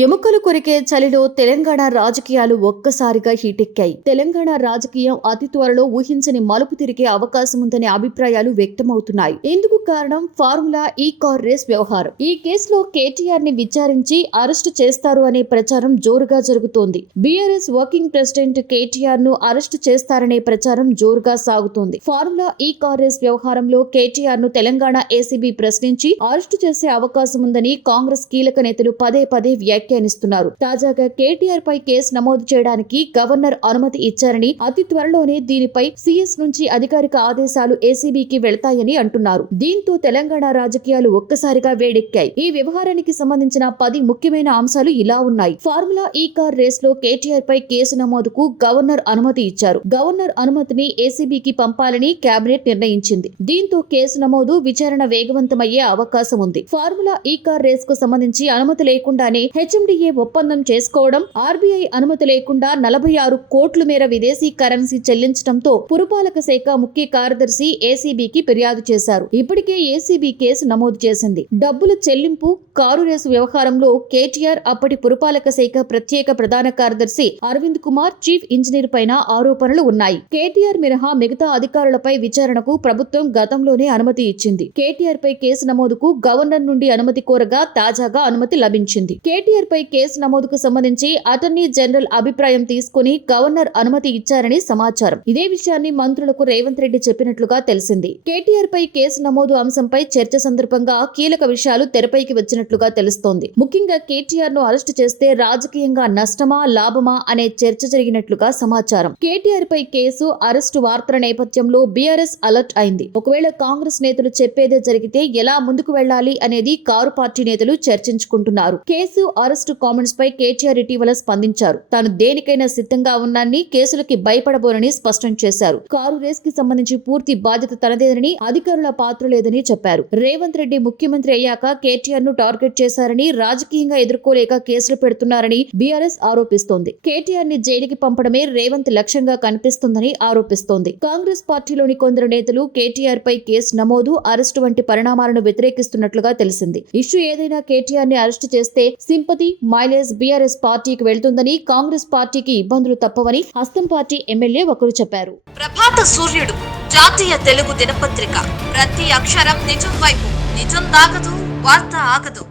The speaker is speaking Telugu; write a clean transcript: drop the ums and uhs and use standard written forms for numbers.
ఎముకలు కొరికే చలిలో తెలంగాణ రాజకీయాలు ఒక్కసారిగా హీటెక్కాయి. తెలంగాణ రాజకీయం అతి త్వరలో ఊహించని మలుపు తిరిగే అవకాశం ఉందనే అభిప్రాయాలు వ్యక్తమవుతున్నాయి. ఇందుకు కారణం ఫార్ములా ఈ కార్ రేస్ వ్యవహారం. ఈ కేసులో కేటీఆర్ ని విచారించి అరెస్టు చేస్తారు అనే ప్రచారం జోరుగా జరుగుతోంది. బీఆర్ఎస్ వర్కింగ్ ప్రెసిడెంట్ కేటీఆర్ ను అరెస్టు చేస్తారనే ప్రచారం జోరుగా సాగుతోంది. ఫార్ములా ఈ కార్ రేస్ వ్యవహారంలో కేటీఆర్ ను తెలంగాణ ఏసీబీ ప్రశ్నించి అరెస్టు చేసే అవకాశం ఉందని కాంగ్రెస్ కీలక నేతలు పదే పదే వ్యాఖ్యానిస్తున్నారు. తాజాగా కేటీఆర్ పై కేసు నమోదు చేయడానికి గవర్నర్ అనుమతి ఇచ్చారని, అతి త్వరలోనే దీనిపై సీఎస్ నుంచి అధికారిక ఆదేశాలు ఏసీబీకి వెళ్తాయని అంటున్నారు. దీంతో తెలంగాణ రాజకీయాలు ఒక్కసారిగా వేడెక్కాయి. ఈ వ్యవహారానికి సంబంధించిన 10 ముఖ్యమైన అంశాలు ఇలా ఉన్నాయి. ఫార్ములా ఈ కార్ రేస్ లో కేటీఆర్ పై కేసు నమోదుకు గవర్నర్ అనుమతి ఇచ్చారు. గవర్నర్ అనుమతిని ఏసీబీకి పంపాలని కేబినెట్ నిర్ణయించింది. దీంతో కేసు నమోదు, విచారణ వేగవంతమయ్యే అవకాశం ఉంది. ఫార్ములా ఈ కార్ రేస్ కు సంబంధించి అనుమతి లేకుండానే హెచ్ఎండిఏ ఒప్పందం చేసుకోవడం, ఆర్బీఐ అనుమతి లేకుండా 46 కోట్ల మేర విదేశీ కరెన్సీ చెల్లించడంతో పురపాలక శాఖ ముఖ్య కార్యదర్శి ఏసీబీకి ఫిర్యాదు చేశారు. ఇప్పటికే ఏసీబీ కేసు నమోదు చేసింది. డబ్బుల చెల్లింపు, కారు రేసు వ్యవహారంలో కేటీఆర్, అప్పటి పురపాలక శాఖ ప్రత్యేక ప్రధాన కార్యదర్శి అరవింద్ కుమార్, చీఫ్ ఇంజనీర్ పైన ఆరోపణలు ఉన్నాయి. కేటీఆర్ మినహా మిగతా అధికారులపై విచారణకు ప్రభుత్వం గతంలోనే అనుమతి ఇచ్చింది. కేటీఆర్ పై కేసు నమోదుకు గవర్నర్ నుండి అనుమతి కోరగా తాజాగా అనుమతి లభించింది. కేటీఆర్ పై కేసు నమోదుకు సంబంధించి అటార్నీ జనరల్ అభిప్రాయం తీసుకుని గవర్నర్ అనుమతి ఇచ్చారని సమాచారం. ఇదే విషయాన్ని మంత్రులకు రేవంత్ రెడ్డి చెప్పినట్లుగా తెలిసింది. కేటీఆర్ పై కేసు నమోదు అంశంపై చర్చ సందర్భంగా కీలక విషయాలు తెరపైకి వచ్చినట్లుగా తెలుస్తోంది. ముఖ్యంగా కేటీఆర్ ను అరెస్టు చేస్తే రాజకీయంగా నష్టమా లాభమా అనే చర్చ జరిగినట్లుగా సమాచారం. కేటీఆర్ పై కేసు, అరెస్టు వార్తల నేపథ్యంలో బీఆర్ఎస్ అలర్ట్ అయింది. ఒకవేళ కాంగ్రెస్ నేతలు చెప్పేదే జరిగితే ఎలా ముందుకు వెళ్లాలి అనేది కారు పార్టీ నేతలు చర్చించుకుంటున్నారు. కేసు, అరెస్టు కామెంట్స్ పై కేటీఆర్ ఇటీవల స్పందించారు. తాను దేనికైనా సిద్ధంగా ఉన్నానని, కేసులకి భయపడబోనని స్పష్టం చేశారు. కారు రేస్ కి సంబంధించి పూర్తి బాధ్యత తనదేనని, అధికారుల పాత్ర లేదని చెప్పారు. రేవంత్ రెడ్డి ముఖ్యమంత్రి అయ్యాక కేటీఆర్ ను టార్గెట్ చేశారని, రాజకీయంగా ఎదుర్కోలేక కేసులు పెడుతున్నారని బీఆర్ఎస్ ఆరోపిస్తోంది. కేటీఆర్ ని జైలుకి పంపడమే రేవంత్ లక్ష్యంగా కనిపిస్తోందని ఆరోపిస్తోంది. కాంగ్రెస్ పార్టీలోని కొందరు నేతలు కేటీఆర్ పై కేసు నమోదు, అరెస్టు వంటి పరిణామాలను వ్యతిరేకిస్తున్నట్లుగా తెలిసింది. ఇష్యూ ఏదైనా కేటీఆర్ ని అరెస్టు చేస్తే సింపతి, మైలేజ్ బీఆర్ఎస్ పార్టీకి వెళ్తుందని, కాంగ్రెస్ పార్టీకి ఇబ్బందులు తప్పవని హస్తం పార్టీ ఎమ్మెల్యే ఒకరు చెప్పారు. ప్రభాత సూర్యుడు జాతీయ తెలుగు దినపత్రిక. ప్రతి అక్షరం నిజం వైపు. నిజం దాగదు, వార్త ఆగదు.